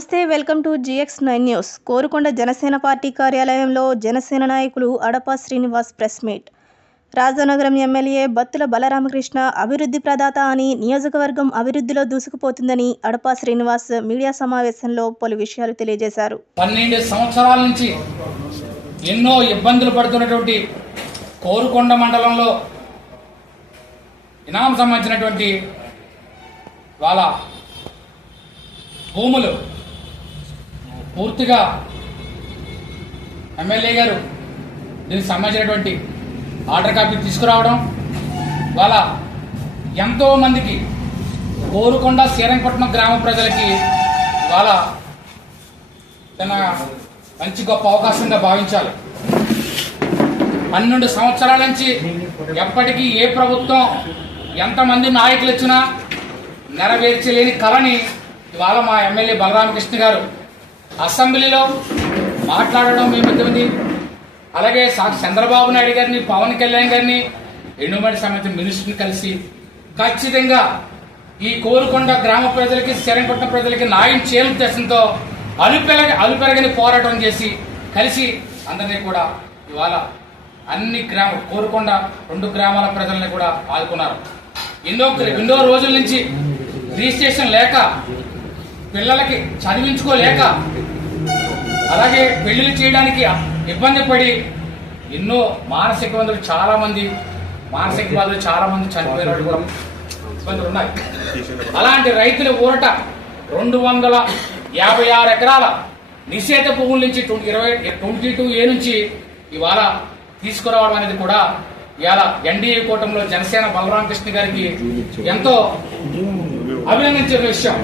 నమస్తే, welcome to GX9 news. Korukonda Janasena party కార్యాలయంలో జనసేన నాయకులు Adapa Srinivas press meet. Rajanagaram MLA Battula Balaramakrishna అభివృద్ధి ప్రదాత అని, నియోజకవర్గం అభివృద్ధిలో దూసుకుపోతుందని అడప శ్రీనివాస్ మీడియా సమావేశంలో పలు విషయాలు తెలియజేశారు. 12 సంవత్సరాల నుంచి ఎన్నో ఇబ్బందులు పడుతున్నటువంటి కోరుకొండ మండలంలో ఇనాం సంబంధించినటువంటి వాళ్ళ భూములు పూర్తిగా ఎమ్మెల్యే గారు దీనికి సంబంధించినటువంటి ఆర్డర్ కాపీ తీసుకురావడం, వాళ్ళ ఎంతో మందికి కోరుకొండ శ్రీరంగపట్నం గ్రామ ప్రజలకి వాళ్ళ తన మంచి గొప్ప అవకాశంగా భావించాలి. 12 సంవత్సరాల నుంచి ఎప్పటికీ ఏ ప్రభుత్వం ఎంతమంది నాయకులు వచ్చినా నెరవేర్చలేని కళని ఇవాళ మా ఎమ్మెల్యే బలరామకృష్ణ గారు అసెంబ్లీలో మాట్లాడడం మేమంతమంది, అలాగే చంద్రబాబు నాయుడు గారిని, పవన్ కళ్యాణ్ గారిని, ఎన్నుమడి సంబంధించిన మినిస్టర్ని కలిసి ఖచ్చితంగా ఈ కోరుకొండ గ్రామ ప్రజలకి, శ్రీరంగపట్నం ప్రజలకి న్యాయం చేయని ఉద్దేశంతో అలుపెరగని పోరాటం చేసి కలిసి అందరినీ కూడా ఇవాళ అన్ని కోరుకొండ 2 గ్రామాల ప్రజల్ని కూడా ఆదుకున్నారు. ఎన్నో రోజుల నుంచి రిజిస్ట్రేషన్ లేక, పిల్లలకి చదివించుకోలేక, అలాగే పెళ్లిళ్ళు చేయడానికి ఇబ్బంది పడి ఎన్నో మానసిక బాధలు చాలా మంది చనిపోయిన ఇబ్బందులు ఉన్నాయి. అలాంటి రైతుల ఊరట 256 ఎకరాల నిషేధ భూముల నుంచి 22A నుంచి ఇవాళ తీసుకురావడం అనేది కూడా ఇవాళ ఎన్డీఏ కూటమిలో జనసేన బలరామకృష్ణ గారికి ఎంతో అభినందించే విషయం.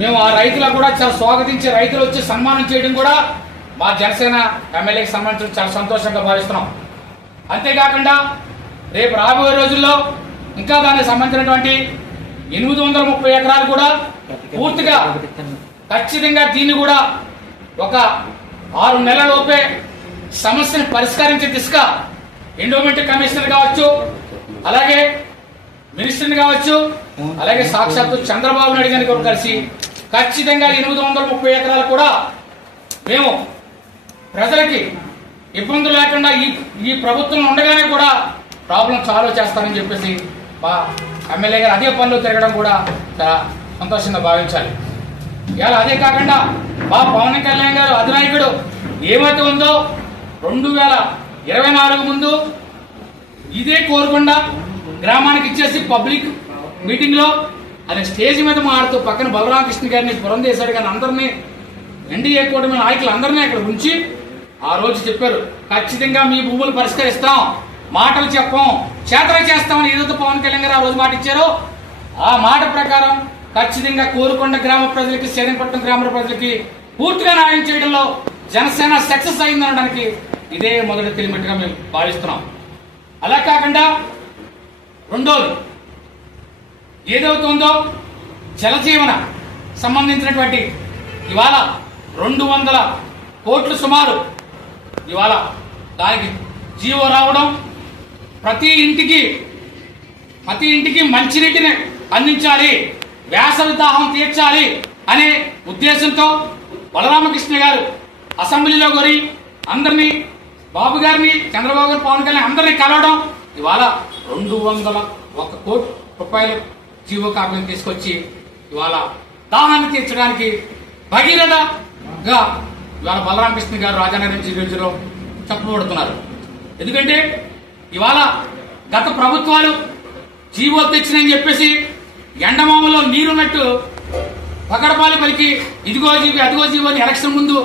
మేము ఆ రైతులకు కూడా చాలా స్వాగతించి, రైతులు వచ్చి సన్మానం చేయడం కూడా మా జనసేన ఎమ్మెల్యేకి సంబంధించి చాలా సంతోషంగా భావిస్తున్నాం. అంతేకాకుండా రేపు రాబోయే రోజుల్లో ఇంకా దానికి సంబంధించినటువంటి 830 ఎకరాలు కూడా పూర్తిగా ఖచ్చితంగా దీన్ని కూడా ఒక 6 నెలల లోపే సమస్యను పరిష్కరించే దిశగా ఎండోమెంట్ కమిషనర్ కావచ్చు, అలాగే మినిస్టర్ని కావచ్చు, అలాగే సాక్షాత్తు చంద్రబాబు నాయుడు గారిని కూడా కలిసి ఖచ్చితంగా 830 ఎకరాలు కూడా మేము ప్రజలకి ఇబ్బందులు లేకుండా ఈ ప్రభుత్వం ఉండగానే కూడా ప్రాబ్లం సాల్వ్ చేస్తానని చెప్పేసి మా ఎమ్మెల్యే గారు అదే పనిలో తిరగడం కూడా చాలా సంతోషంగా భావించాలి. ఇలా అదే కాకుండా మా పవన్ కళ్యాణ్ గారు అధినాయకుడు ఏమైతే ఉందో 2024 ముందు ఇదే కోరుకొండ గ్రామానికి ఇచ్చేసి పబ్లిక్ మీటింగ్ లో అనే స్టేజ్ మీద మారుతూ పక్కన బలరామకృష్ణ గారిని, పురంధేశ్వరి గారిని, అందరినీ ఎన్డీఏ కూటమి నాయకులు అందరినీ అక్కడ ఉంచి ఆ రోజు చెప్పారు, ఖచ్చితంగా మీ భూములు పరిష్కరిస్తాం, మాటలు చెప్పం, చేతలు చేస్తామని ఏదైతే పవన్ కళ్యాణ్ గారు ఆ రోజు మాట ఇచ్చారో ఆ మాట ప్రకారం ఖచ్చితంగా కోరుకొండ గ్రామ ప్రజలకి, శ్రీరంగపట్నం గ్రామ ప్రజలకి పూర్తిగా న్యాయం చేయడంలో జనసేన సక్సెస్ అయిందనడానికి ఇదే మొదటి తెలిమెట్టుగా మేము భావిస్తున్నాం. అలా కాకుండా రెండోది ఏదవుతుందో జలజీవన సంబంధించినటువంటి ఇవాళ 200 కోట్లు సుమారు ఇవాళ దానికి జీవో రావడం, ప్రతి ఇంటికి మంచినీటిని అందించాలి, వేసవి దాహం తీర్చాలి అనే ఉద్దేశంతో బలరామకృష్ణ గారు అసెంబ్లీలో కోరి అందరినీ, బాబు గారిని, చంద్రబాబు గారు, పవన్ కళ్యాణ్ అందరినీ కలవడం, ఇవాళ 201 కోట్ల రూపాయలు జీవో కాపీని తీసుకొచ్చి ఇవాళ దాహాన్ని తీర్చడానికి భగీరథగా ఇవాళ బలరామకృష్ణ గారు రాజానగరం జిల్లాలో చెప్పబడుతున్నారు. ఎందుకంటే ఇవాళ గత ప్రభుత్వాలు జీవో తెచ్చినని చెప్పేసి ఎండమామలో నీరున్నట్టు పకడపాలు పలికి ఇదిగో జీవి అదిగో జీవో అని ఎలక్షన్ ముందు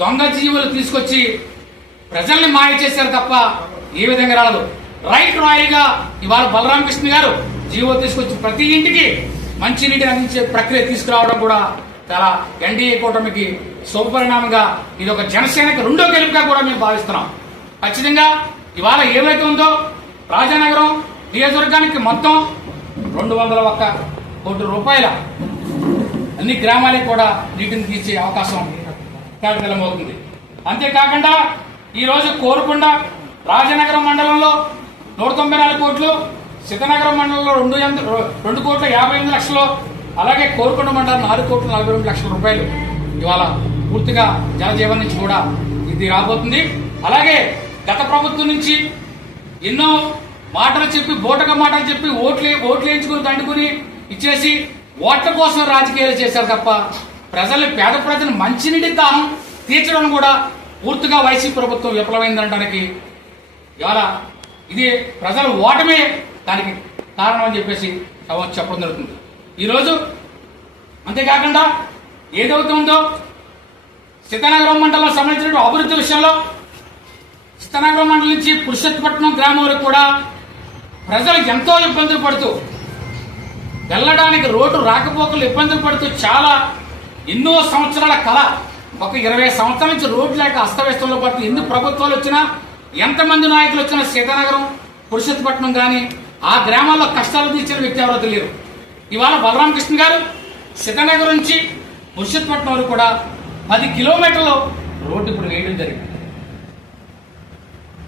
దొంగ జీవోలు తీసుకొచ్చి ప్రజల్ని మాయ చేశారు తప్ప ఏ విధంగా రాలేదు. రైట్ రాయిగా ఇవాళ బలరామకృష్ణ గారు జీవో తీసుకొచ్చి ప్రతి ఇంటికి మంచినీటిని అందించే ప్రక్రియ తీసుకురావడం కూడా చాలా ఎన్డీఏ కూటమికి శుభపరిణామంగా, ఇది ఒక జనసేనకి 2వ గెలుపుగా కూడా మేము భావిస్తున్నాం. ఖచ్చితంగా ఇవాళ ఏమైతే ఉందో రాజానగరం నియోజకవర్గానికి మొత్తం 201 కోట్ల రూపాయల అన్ని గ్రామాలకు కూడా నీటిని తీర్చే అవకాశం కేటాయించబోతుంది. అంతేకాకుండా ఈరోజు కోరుకొండ రాజనగరం మండలంలో 194 కోట్లు, సీతానగరం మండలంలో 2 కోట్ల 58 లక్షలు, అలాగే కోరుకొండ మండలం 4 కోట్ల 42 లక్షల రూపాయలు ఇవాళ పూర్తిగా జలజీవన్ నుంచి కూడా ఇది రాబోతుంది. అలాగే గత ప్రభుత్వం నుంచి ఎన్నో మాటలు చెప్పి బోటక మాటలు చెప్పి ఓట్లు వేయించుకుని దండుకుని ఇచ్చేసి ఓట్ల కోసం రాజకీయాలు చేశారు తప్ప పేద ప్రజలు మంచినీటి దాహం తీర్చడం కూడా పూర్తిగా వైసీపీ ప్రభుత్వం విఫలమైందనడానికి ఇవాళ ఇది ప్రజల ఓటమే దానికి కారణం అని చెప్పేసి చెప్పడం జరుగుతుంది. ఈరోజు అంతేకాకుండా ఏదవుతుందో సీతానగరం మండలం సంబంధించిన అభివృద్ధి విషయంలో సీతానగరం మండలం నుంచి పురుషోత్తపట్నం గ్రామం వరకు కూడా ప్రజలు ఎంతో ఇబ్బందులు పడుతూ వెళ్ళడానికి రోడ్డు రాకపోకలు ఇబ్బందులు పడుతూ చాలా ఎన్నో సంవత్సరాల కళ ఒక 20 సంవత్సరాల నుంచి రోడ్లు లేక అస్తవ్యస్తంలో పడుతూ ఎన్ని ప్రభుత్వాలు వచ్చినా ఎంతమంది నాయకులు వచ్చినా సీతానగరం పురుషోత్తపట్నం కానీ ఆ గ్రామాల్లో కష్టాలు తీర్చిన వ్యక్తి ఎవరో తెలియదు. ఇవాళ బలరామకృష్ణ గారు సీతానగరం నుంచి పురుషోత్తపట్నం వరకు కూడా 10 కిలోమీటర్లు రోడ్డు ఇప్పుడు వేయడం జరిగింది.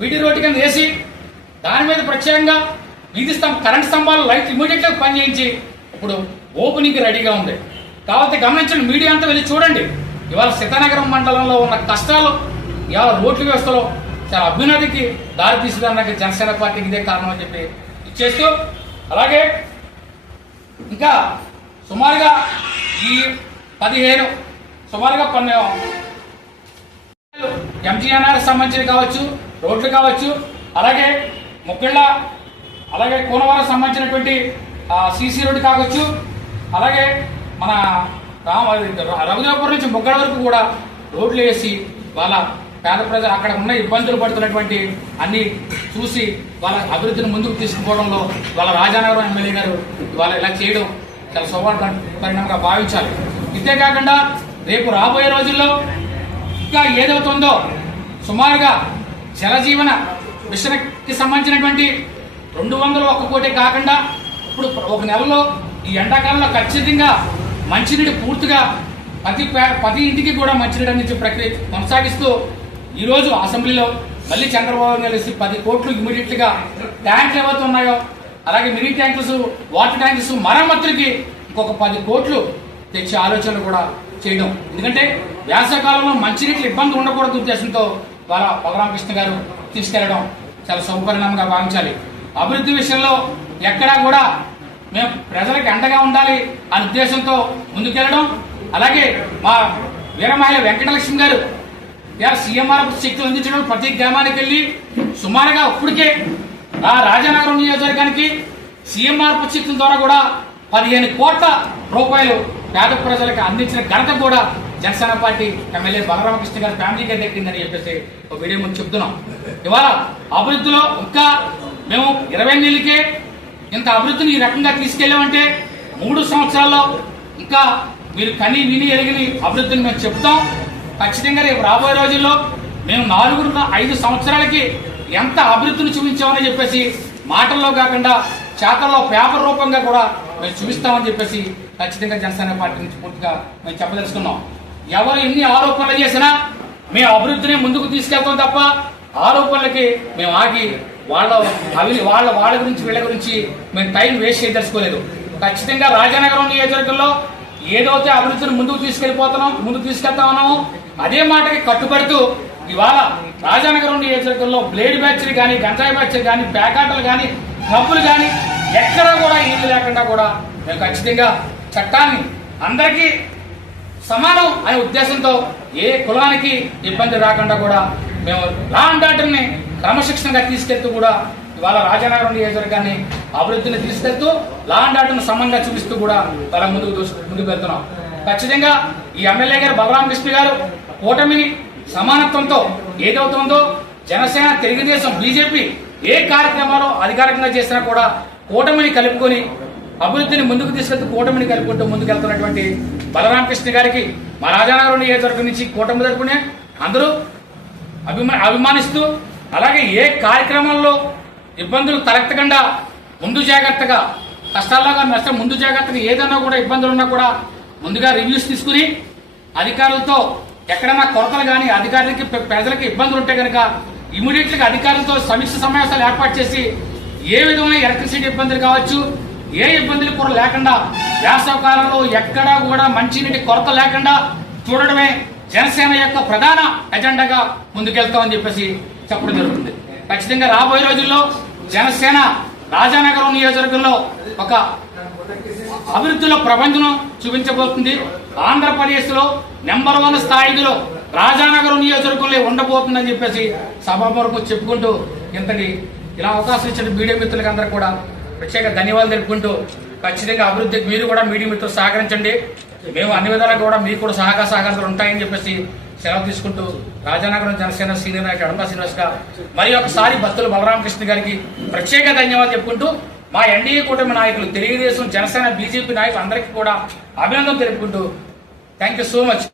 వీటి రోడ్డు కింద వేసి దాని మీద ప్రత్యేకంగా వీధి కరెంట్ స్తంభాలు లైట్ ఇమీడియట్ గా పనిచేయించి ఇప్పుడు ఓపెనింగ్ రెడీగా ఉంది. కాబట్టి గమనించండి, మీడియా అంతా వెళ్ళి చూడండి. ఇవాళ సీతానగరం మండలంలో ఉన్న కష్టాలు ఇవాళ రోడ్ల వ్యవస్థలో చాలా అభ్యున్నతికి దారి తీసుకోవడానికి జనసేన పార్టీకి ఇదే కారణం అని చెప్పి ఇచ్చేస్తూ, అలాగే ఇంకా సుమారుగా ఈ 15 సుమారుగా 12 ఎంజీఎన్ఆర్ సంబంధించి కావచ్చు, రోడ్లు కావచ్చు, అలాగే ముక్కిళ్ళ అలాగే కోనవరం సంబంధించినటువంటి సీసీ రోడ్డు కావచ్చు, అలాగే మన రఘుదేవపురం నుంచి ముగ్గడ వరకు కూడా రోడ్లు వేసి వాళ్ళ పేద ప్రజలు అక్కడ ఉన్న ఇబ్బందులు పడుతున్నటువంటి అన్ని చూసి వాళ్ళ అభివృద్ధిని ముందుకు తీసుకుపోవడంలో వాళ్ళ రాజానగరం ఎమ్మెల్యే గారు వాళ్ళ ఇలా చేయడం చాలా శోభన పరిణామంగా భావించాలి. ఇంతేకాకుండా రేపు రాబోయే రోజుల్లో ఇంకా ఏదవుతుందో సుమారుగా జలజీవన మిషన్కి సంబంధించినటువంటి 201 కోటి కాకుండా ఇప్పుడు ఒక నెలలో ఈ ఎండాకాలంలో ఖచ్చితంగా మంచినీటి పూర్తిగా ప్రతి ఇంటికి కూడా మంచినీటి అందించే ప్రక్రియ కొనసాగిస్తూ ఈరోజు అసెంబ్లీలో మళ్ళీ చంద్రబాబు గారు 10 కోట్లు ఇమీడియట్ గా ట్యాంకులు ఏవైతే ఉన్నాయో అలాగే మినీ ట్యాంకర్స్, వాటర్ ట్యాంకర్స్ మరమ్మతులకి ఇంకొక 10 కోట్లు తెచ్చే ఆలోచనలు కూడా చేయడం. ఎందుకంటే వేసవకాలంలో మంచినీటి ఇబ్బంది ఉండకూడదు ఉద్దేశంతో వాళ్ళ బలరామకృష్ణ గారు తీసుకెళ్లడం చాలా శుభపరిణామంగా భావించాలి. అభివృద్ధి విషయంలో ఎక్కడా కూడా మేము ప్రజలకు అండగా ఉండాలి అనే ఉద్దేశంతో ముందుకెళ్లడం. అలాగే మా వీరమహిళ వెంకటలక్ష్మి గారు సీఎంఆర్ శక్తులు అందించడం, ప్రతి గ్రామానికి వెళ్ళి సుమారుగా ఇప్పటికే ఆ రాజానగరం నియోజకవర్గానికి సీఎంఆర్ శక్తుల ద్వారా కూడా 15 కోట్ల రూపాయలు పేద ప్రజలకు అందించిన ఘనత కూడా జనసేన పార్టీ ఎమ్మెల్యే బలరామకృష్ణ గారి ఫ్యామిలీగా దక్కిందని చెప్పేసి ఒక వీడియో ముందు చెప్తున్నాం. ఇవాళ అభివృద్ధిలో ఇంకా మేము 20 నెలలకే ఇంత అభివృద్ధిని ఈ రకంగా తీసుకెళ్ళామంటే 3 సంవత్సరాల్లో ఇంకా మీరు కని విని ఎరిగిని అభివృద్ధిని మేము చెప్తాం. ఖచ్చితంగా రేపు రాబోయే రోజుల్లో మేము 4-5 సంవత్సరాలకి ఎంత అభివృద్ధిని చూపించామని చెప్పేసి మాటల్లో కాకుండా చేతల్లో పేపర్ రూపంగా కూడా మేము చూపిస్తామని చెప్పేసి ఖచ్చితంగా జనసేన పార్టీ నుంచి పూర్తిగా మేము చెప్పదలుచుకున్నాం. ఎవరు ఎన్ని ఆరోపణలు చేసినా మేము అభివృద్ధిని ముందుకు తీసుకెళ్తాం తప్ప ఆరోపణలకి మేము ఆగి వాళ్ళ గురించి వీళ్ళ గురించి మేము టైం వేస్ట్ చేయదలుచుకోలేదు. ఖచ్చితంగా రాజానగరం నియోజకవర్గంలో ఏదైతే అభివృద్ధిని ముందుకు తీసుకెళ్తా ఉన్నామో అదే మాటకి కట్టుబడుతూ ఇవాళ రాజానగరం నియోజకవర్గంలో బ్లేడ్ బ్యాచ్లు కానీ, గంజాయి బ్యాచ్లు కానీ, ప్యాకాటలు కానీ, క్లబ్బులు కానీ ఎక్కడా కూడా ఇల్లు లేకుండా కూడా మేము ఖచ్చితంగా చట్టాన్ని అందరికీ సమానం అనే ఉద్దేశంతో ఏ కులానికి ఇబ్బంది రాకుండా కూడా మేము లా అండ్ ఆర్డర్ని క్రమశిక్షణగా తీసుకెళ్తూ కూడా ఇవాళ రాజానగరం నియోజకవర్గాన్ని అభివృద్ధిని తీసుకెళ్తూ లా అండ్ ఆర్డర్ను సమంగా చూపిస్తూ కూడా వాళ్ళ ముందుకు వెళ్తున్నాం. ఖచ్చితంగా ఈ ఎమ్మెల్యే గారు బలరామకృష్ణ గారు కూటమిని సమానత్వంతో ఏదవుతుందో జనసేన, తెలుగుదేశం, బీజేపీ ఏ కార్యక్రమాలు అధికారికంగా చేసినా కూడా కూటమిని కలుపుకొని అభివృద్ధిని ముందుకు తీసుకెళ్తూ కూటమిని కలుపుకుంటూ ముందుకెళ్తున్నటువంటి బలరామకృష్ణ గారికి మా రాజానగరం నియోజకవర్గం నుంచి కూటమి తరపునే అందరూ అభిమానిస్తూ, అలాగే ఏ కార్యక్రమాల్లో ఇబ్బందులు తలెత్తకుండా ముందు జాగ్రత్తగా కష్టాల్లోగా నష్టం ముందు జాగ్రత్తగా ఏదన్నా కూడా ఇబ్బందులు ఉన్నా కూడా ముందుగా రివ్యూస్ తీసుకుని అధికారులతో ఎక్కడన్నా కొరతలు కానీ అధికారులకి ప్రజలకి ఇబ్బందులు ఉంటే కనుక ఇమీడియట్గా అధికారులతో సమీక్ష సమావేశాలు ఏర్పాటు చేసి ఏ విధమైన ఎలక్ట్రిసిటీ ఇబ్బందులు కావచ్చు, ఏ ఇబ్బందులు కూడా లేకుండా వేసవ కాలంలో ఎక్కడా కూడా మంచినీటి కొరత లేకుండా చూడడమే జనసేన యొక్క ప్రధాన ఎజెండాగా ముందుకెళ్తామని చెప్పేసి చెప్పడం జరుగుతుంది. ఖచ్చితంగా రాబోయే రోజుల్లో జనసేన రాజానగరం నియోజకవర్గంలో ఒక అభివృద్ధిలో ప్రపంచం చూపించబోతుంది. ఆంధ్రప్రదేశ్ లో నెంబర్ 1 స్థాయిలో రాజానగరం నియోజకవర్గంలో ఉండబోతుందని చెప్పేసి సభాముఖంగా చెప్పుకుంటూ ఇంతటి ఇలా అవకాశం ఇచ్చిన మీడియా మిత్రులకు అందరూ కూడా ప్రత్యేక ధన్యవాదాలు తెలుపుకుంటూ ఖచ్చితంగా అభివృద్ధికి మీరు కూడా మీడియా మిత్రులు సహకరించండి. మేము అన్ని విధాలుగా కూడా మీకు కూడా సహకారాలు ఉంటాయని చెప్పేసి సెలవు తీసుకుంటూ రాజానగరం జనసేన సీనియర్ నాయకుడు అడపా శ్రీనివాస్ గా మరి ఒకసారి బత్తుల బలరామకృష్ణ గారికి ప్రత్యేక ధన్యవాదాలు చెప్పుకుంటూ మా ఎన్డీఏ కూటమి నాయకులు తెలుగుదేశం జనసేన బీజేపీ నాయకులు అందరికీ కూడా అభినందనలు తెలుపుకుంటూ థ్యాంక్ యూ సో మచ్.